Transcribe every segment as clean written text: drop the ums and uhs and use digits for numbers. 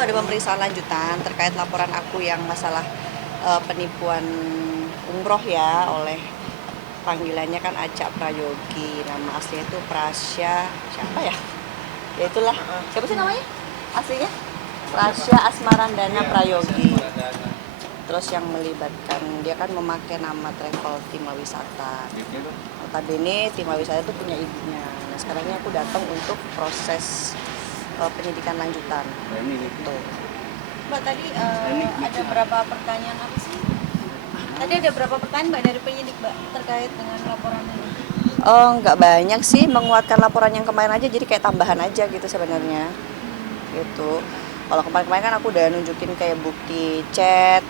ada pemeriksaan lanjutan terkait laporan aku yang masalah penipuan umroh ya oleh panggilannya kan Aca Prayogi, nama aslinya itu Prasya siapa ya? Ya itulah. Siapa sih namanya? Aslinya? Prasya Asmarandana Prayogi. Terus yang melibatkan dia kan memakai nama travel Tima Wisata. Notabene Tima Wisata itu punya ibunya. Nah sekarang ini aku datang untuk proses penyidikan lanjutan. Gitu. Mbak tadi ada berapa pertanyaan apa sih? Tadi ada berapa pertanyaan Mbak dari penyidik Mbak terkait dengan laporan ini? Nggak banyak sih, menguatkan laporan yang kemarin aja, jadi kayak tambahan aja gitu sebenarnya. Gitu. Kalau kemarin-kemarin kan aku udah nunjukin kayak bukti chat.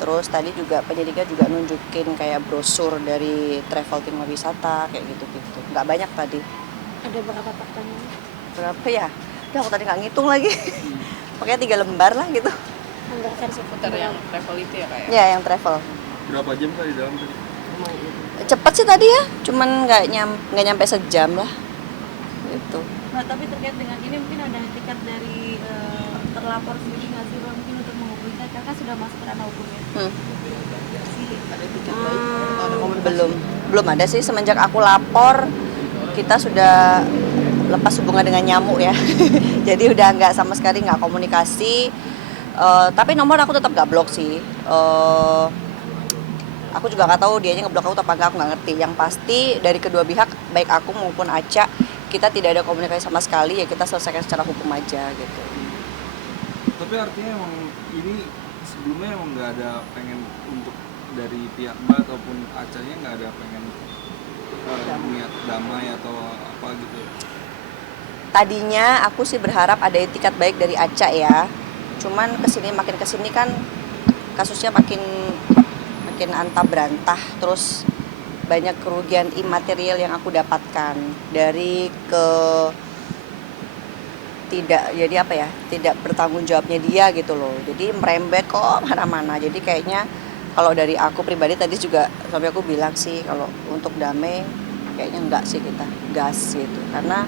Terus tadi juga penyidiknya juga nunjukin kayak brosur dari travel Tima Wisata kayak gitu-gitu. Nggak banyak tadi. Ada berapa pertanyaan? Berapa ya? Udah aku tadi nggak ngitung lagi. Pokoknya 3 lembar lah gitu. Enggak versi Seputar yang travel itu ya kayak? Ya yang travel. Berapa jam kali di dalam tadi? Cepet sih tadi ya, cuman nggak nyampe sejam lah. Gitu. Nah tapi terkait dengan ini mungkin ada etikat dari terlapor sendiri nggak sih Mbak mungkin untuk menghubungi saya karena sudah masuk ke ranah hukum ya? Belum ada sih semenjak aku lapor kita sudah lepas hubungan dengan nyamuk ya. Jadi udah nggak sama sekali nggak komunikasi. Tapi nomor aku tetap nggak blok sih. Aku juga nggak tahu dianya ngeblok aku apa enggak, aku nggak ngerti. Yang pasti dari kedua pihak baik aku maupun Aca kita tidak ada komunikasi sama sekali, ya kita selesaikan secara hukum aja gitu. Tapi artinya emang ini sebelumnya emang nggak ada pengen untuk dari pihak Mbak ataupun Acanya nggak ada pengen niat damai atau apa gitu? Tadinya aku sih berharap ada etikat baik dari Aca ya. Cuman makin kesini kan kasusnya makin antah berantah, terus banyak kerugian imaterial yang aku dapatkan dari tidak bertanggung jawabnya dia gitu loh. Jadi merembet kok mana-mana. Jadi kayaknya kalau dari aku pribadi tadi juga suami aku bilang sih kalau untuk damai kayaknya enggak sih kita gas gitu. Karena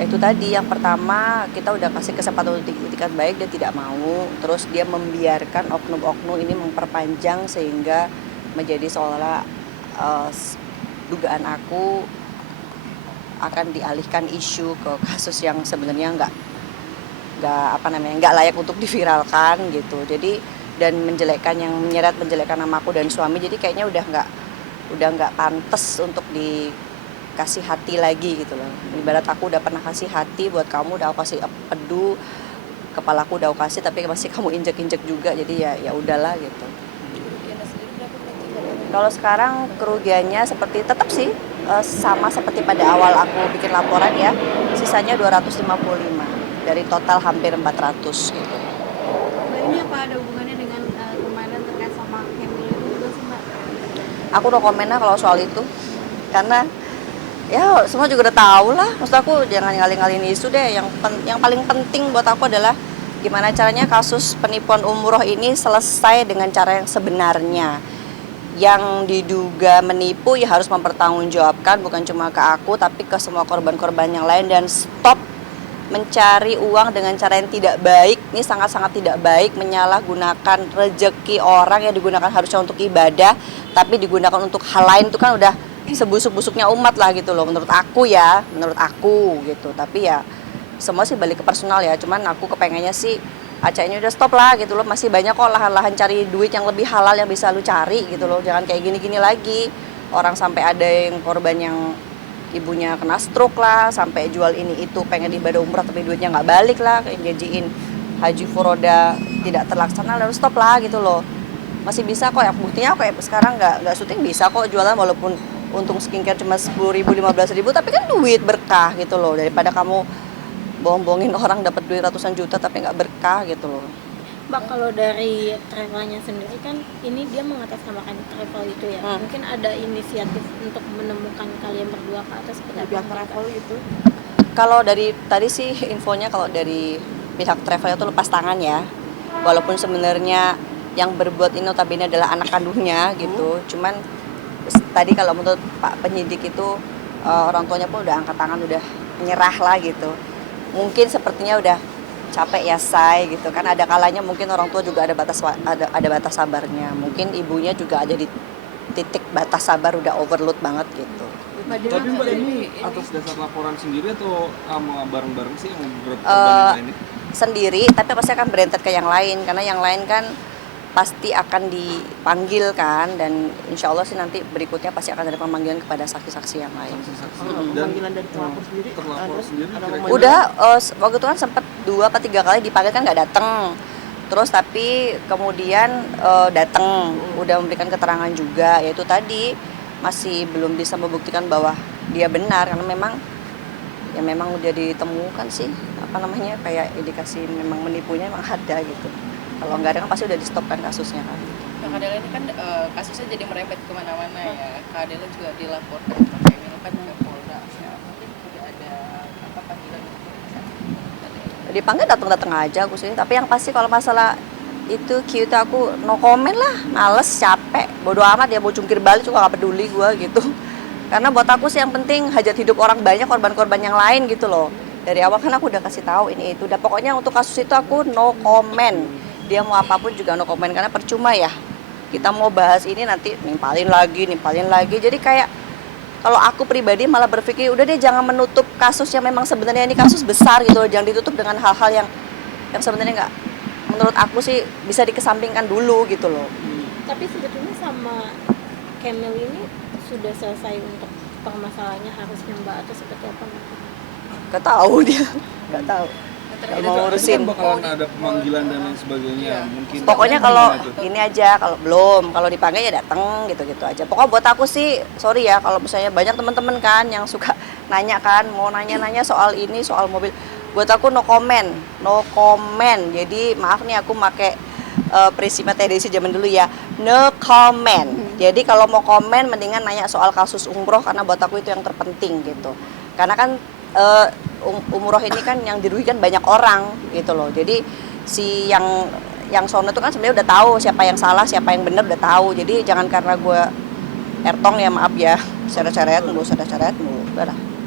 itu tadi yang pertama kita udah kasih kesempatan untuk itikat baik, dia tidak mau. Terus dia membiarkan oknum-oknum ini memperpanjang sehingga menjadi seolah dugaan aku akan dialihkan isu ke kasus yang sebenarnya nggak layak untuk diviralkan gitu. Jadi dan menyeret menjelekkan nama aku dan suami, jadi kayaknya udah nggak pantas untuk dikasih hati lagi gitu loh. Ibarat aku udah pernah kasih hati buat kamu, udah aku kasih pedu, kepalaku udah aku kasih, tapi masih kamu injek-injek juga, jadi ya udahlah gitu. Kalau sekarang kerugiannya seperti tetap sih sama seperti pada awal aku bikin laporan ya, sisanya 255 dari total hampir 400 gitu. Mbak ini apa ada hubungannya dengan kemarin terkait sama Kemil itu juga sih Mbak? Aku no komen lah kalau soal itu, karena ya semua juga udah tahu lah. Maksud aku jangan ngalih-ngalihin isu deh. Yang paling penting buat aku adalah gimana caranya kasus penipuan umroh ini selesai dengan cara yang sebenarnya. Yang diduga menipu ya harus mempertanggungjawabkan, bukan cuma ke aku tapi ke semua korban-korban yang lain, dan stop mencari uang dengan cara yang tidak baik. Ini sangat-sangat tidak baik, menyalahgunakan rezeki orang yang digunakan harusnya untuk ibadah tapi digunakan untuk hal lain. Itu kan udah sebusuk-busuknya umat lah gitu loh menurut aku gitu. Tapi ya semua sih balik ke personal ya, cuman aku kepengennya sih Aca ini udah stop lah gitu loh. Masih banyak kok lahan-lahan cari duit yang lebih halal yang bisa lu cari gitu loh. Jangan kayak gini-gini lagi. Orang sampai ada yang korban yang ibunya kena stroke lah, sampai jual ini itu pengen ibadah umrah tapi duitnya nggak balik lah, kayak gajiin haji furoda tidak terlaksana, lalu stop lah gitu loh. Masih bisa kok ya, buktinya aku sekarang nggak syuting bisa kok jualan walaupun untung skincare cuma 10.000 15.000, tapi kan duit berkah gitu loh, daripada kamu bohong-bohongin orang dapat duit ratusan juta tapi nggak berkah gitu loh. Mbak, kalau dari travelnya sendiri kan ini dia mengatasnamakan travel itu ya. Mungkin ada inisiatif untuk menemukan kalian berdua ke atas seperti pihak travel itu. Kalau dari tadi sih infonya kalau dari pihak travel itu lepas tangan ya. Walaupun sebenarnya yang berbuat ini notabene adalah anak kandungnya gitu. Cuman tadi kalau menurut Pak penyidik itu orang tuanya pun udah angkat tangan, udah menyerah lah gitu. Mungkin sepertinya udah capek ya say gitu kan, ada kalanya mungkin orang tua juga ada batas sabarnya, mungkin ibunya juga ada di titik batas sabar udah overload banget gitu. Tapi Mbak ini atas dasar laporan sendiri atau sama bareng-bareng sih yang beberapa korban yang lainnya? Sendiri, tapi pasti akan berentet ke yang lain karena yang lain kan pasti akan dipanggil kan, dan insya Allah sih nanti berikutnya pasti akan ada pemanggilan kepada saksi-saksi yang lain. Saksi-saksi. Pemanggilan dari terlapor sendiri? Terlapor sendiri ada kira-kira? Udah waktu itu kan sempat 2 atau 3 kali dipanggil kan nggak datang. Terus tapi kemudian datang, udah memberikan keterangan juga, yaitu tadi masih belum bisa membuktikan bahwa dia benar karena memang udah ditemukan sih kayak indikasi memang menipunya memang ada gitu. Kalau nggak ada kan pasti udah di stop kan kasusnya kan. Nah, Kak Adela ini kan kasusnya jadi merembet kemana-mana ya. Kak Adela juga dilaporkan pakai ini kan ke Polda. Ya, mungkin sudah ada panggilan untuk Dipanggil datang aja aku sih. Tapi yang pasti kalau masalah itu Q itu aku no comment lah, males, capek, bodo amat ya, mau jungkir balik juga gak peduli gue gitu. Karena buat aku sih yang penting hajat hidup orang banyak, korban-korban yang lain gitu loh. Dari awal kan aku udah kasih tahu ini itu. Udah pokoknya untuk kasus itu aku no comment. Dia mau apapun juga no comment karena percuma ya. Kita mau bahas ini nanti nimpalin lagi. Jadi kayak kalau aku pribadi malah berpikir udah deh jangan menutup kasus yang memang sebenarnya ini kasus besar gitu loh. Jangan ditutup dengan hal-hal yang sebenarnya nggak, menurut aku sih bisa dikesampingkan dulu gitu loh. Tapi sebetulnya sama Kemil ini sudah selesai untuk permasalahannya harusnya Mbak, atau seperti apa Mbak? Gak tahu dia, gak tahu. Gak mau ngurusin. Kan bakalan ada pemanggilan dan lain sebagainya mungkin. Pokoknya kalau ini aja, kalau belum, kalau dipanggil ya datang gitu-gitu aja. Pokoknya buat aku sih, sorry ya kalau misalnya banyak teman-teman kan yang suka nanya kan, mau nanya-nanya soal ini, soal mobil. Buat aku no comment. Jadi maaf nih aku pakai prinsipnya TDC zaman dulu ya, no comment. Jadi kalau mau komen mendingan nanya soal kasus umroh karena buat aku itu yang terpenting gitu. Karena kan umroh ini kan yang dirugikan banyak orang gitu loh. Jadi si yang sono itu kan sebenarnya udah tahu siapa yang salah, siapa yang benar udah tahu. Jadi jangan karena gue ertong ya maaf ya, seret-seret mulu, udah lah.